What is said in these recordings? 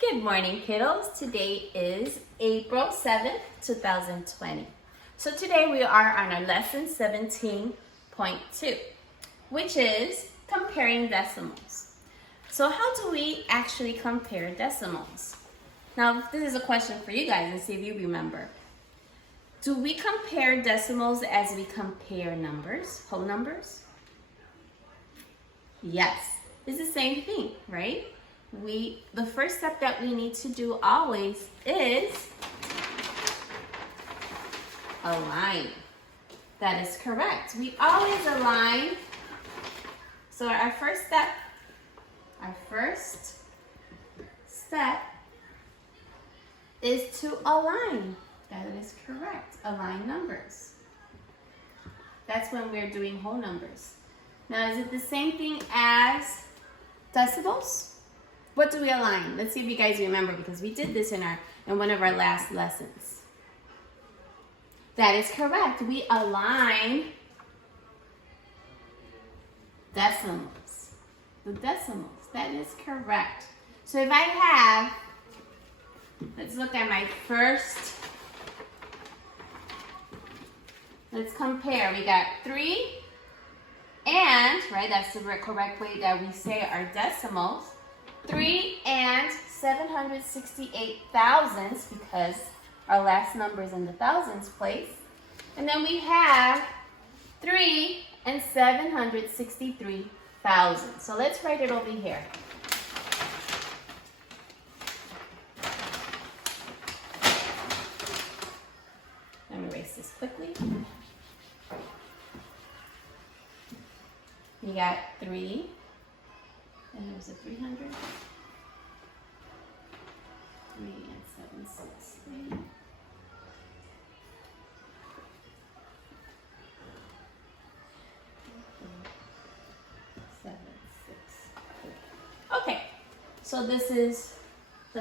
Good morning, kiddos. Today is April 7th, 2020. So today we are on our lesson 17.2, which is comparing decimals. So how do we actually compare decimals? Now, this is a question for you guys and see if you remember. Do we compare decimals as we compare numbers, whole numbers? Yes, it's the same thing, right? The first step that we need to do always is align. That is correct. We always align. So our first step is to align. That is correct. Align numbers. That's when we're doing whole numbers. Now, is it the same thing as decimals? What do we align? Let's see if you guys remember, because we did this in one of our last lessons. That is correct. We align decimals. The decimals. That is correct. So if I have, let's look at my first. Let's compare. We got 3 and, right, that's the correct way that we say our decimals. 3 and 768 thousandths, because our last number is in the thousands place. And then we have 3 and 763 thousandths. So let's write it over here. Let me erase this quickly. We got 3. And there's a 300. 3 and 763. Okay, so this is the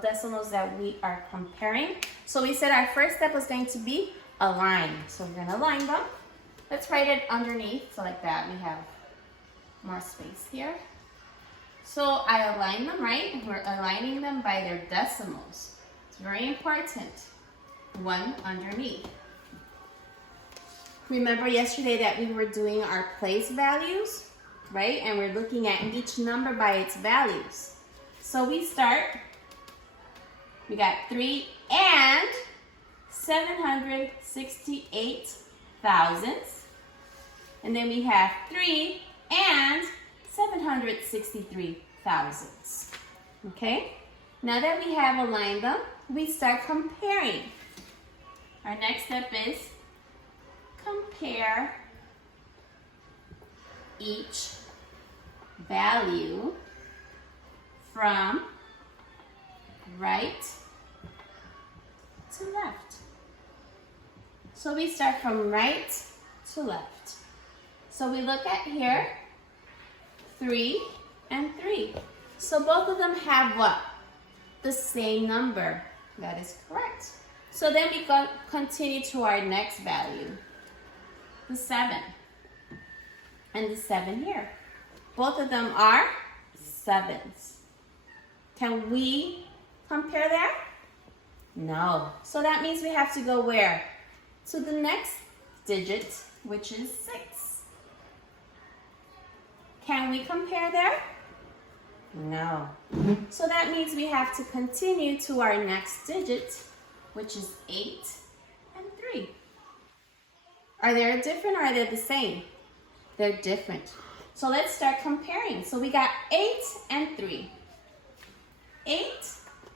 decimals that we are comparing. So we said our first step was going to be align. So we're going to align them. Let's write it underneath, so like that we have more space here. So I align them, right? We're aligning them by their decimals. It's very important. One underneath. Remember yesterday that we were doing our place values, right? And we're looking at each number by its values. So we start, we got 3 and 768 thousandths. And then we have 3 and 763 thousandths. Okay? Now that we have aligned them, we start comparing. Our next step is compare each value from right to left. So we start from right to left. So we look at here, 3 and 3. So both of them have what? The same number. That is correct. So then we continue to our next value, the 7. And the 7 here. Both of them are 7s. Can we compare that? No. So that means we have to go where? To the next digit, which is 6. Can we compare there? No. So that means we have to continue to our next digit, which is 8 and 3. Are they different or are they the same? They're different. So let's start comparing. So we got 8 and 3. 8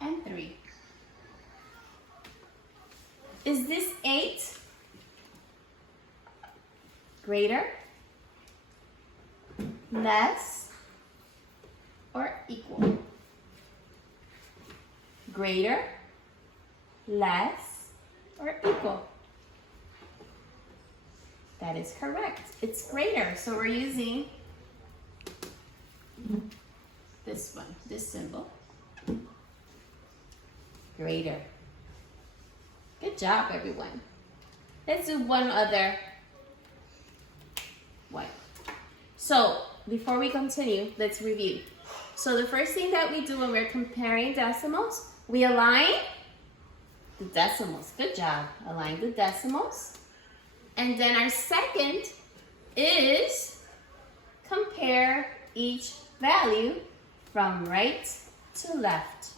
and 3. Is this 8 greater, less, or equal? Greater, less, or equal? That is correct. It's greater. So we're using this one, this symbol. Greater. Good job, everyone. Let's do one other one. So before we continue, let's review. So the first thing that we do when we're comparing decimals, we align the decimals. Good job. Align the decimals. And then our second is compare each value from right to left.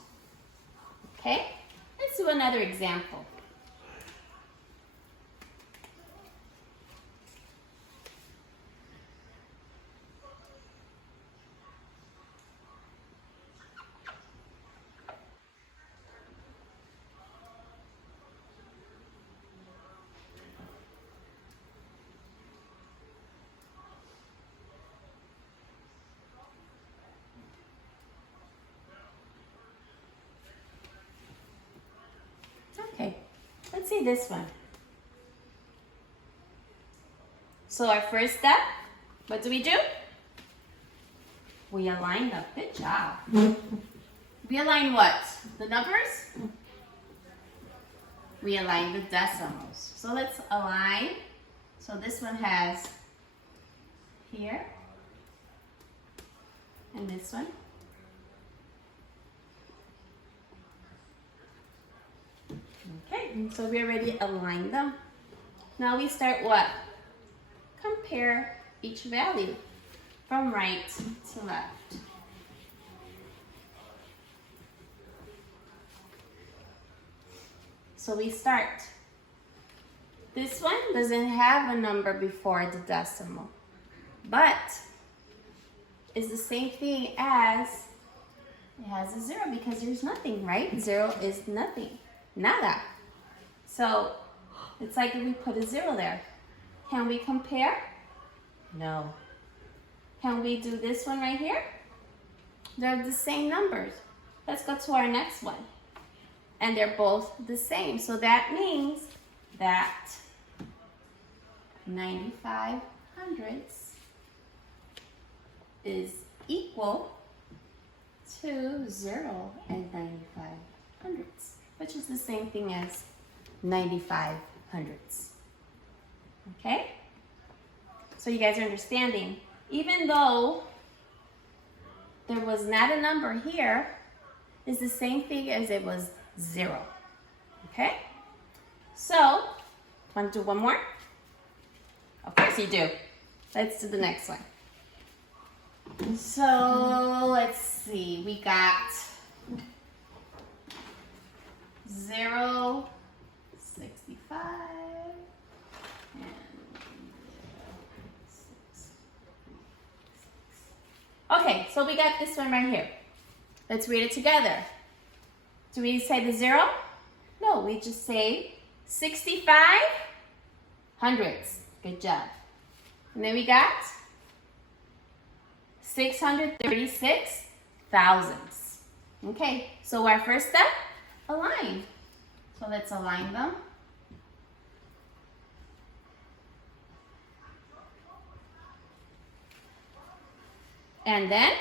Okay? Let's do another example. Okay, let's see this one. So our first step, what do? We align them. Good job. We align what? The numbers? We align the decimals. So let's align. So this one has here, and this one. Okay, so we already aligned them. Now we start what? Compare each value from right to left. So we start. This one doesn't have a number before the decimal, but it's the same thing as it has a 0 because there's nothing, right? 0 is nothing. Nada. So it's like if we put a 0 there. Can we compare? No. Can we do this one right here? They're the same numbers. Let's go to our next one. And they're both the same. So that means that 95 hundredths is equal to 0 and 95 hundredths, which is the same thing as 95 hundredths. Okay? So you guys are understanding, even though there was not a number here, it's the same thing as it was 0. Okay? So, want to do one more? Of course you do. Let's do the next one. So, let's see. We got 0, 65, and 6. Okay, so we got this one right here. Let's read it together. Do we say the 0? No, we just say 65 hundredths. Good job. And then we got 636 thousandths. Okay, so our first step, align. So let's align them. And then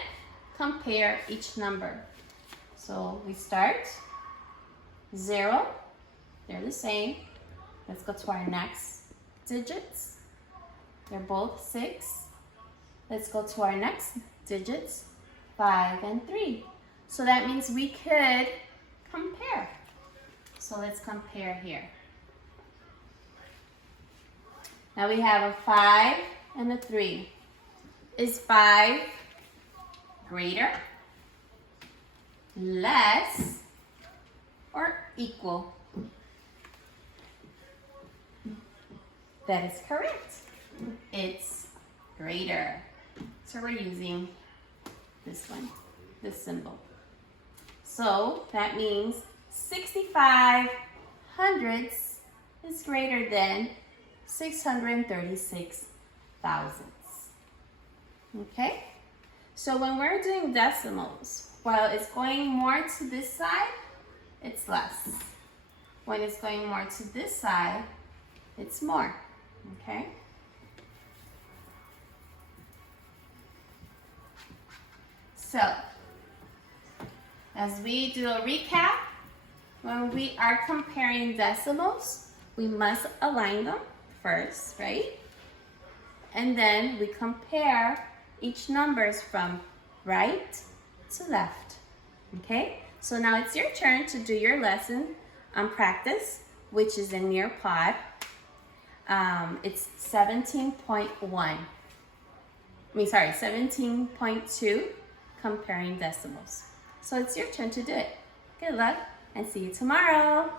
compare each number. So we start 0, they're the same. Let's go to our next digits. They're both 6. Let's go to our next digits, 5 and 3. So that means we could compare. So let's compare here. Now we have a 5 and a 3. Is 5 greater, less, or equal? That is correct. It's greater. So we're using this one, this symbol. So that means 65 hundredths is greater than 636 thousandths. Okay? So when we're doing decimals, while it's going more to this side, it's less. When it's going more to this side, it's more. Okay? So, as we do a recap, when we are comparing decimals, we must align them first, right? And then we compare each numbers from right to left. Okay? So now it's your turn to do your lesson on practice, which is in Nearpod. It's 17.1. 17.2, comparing decimals. So it's your turn to do it. Good luck and see you tomorrow.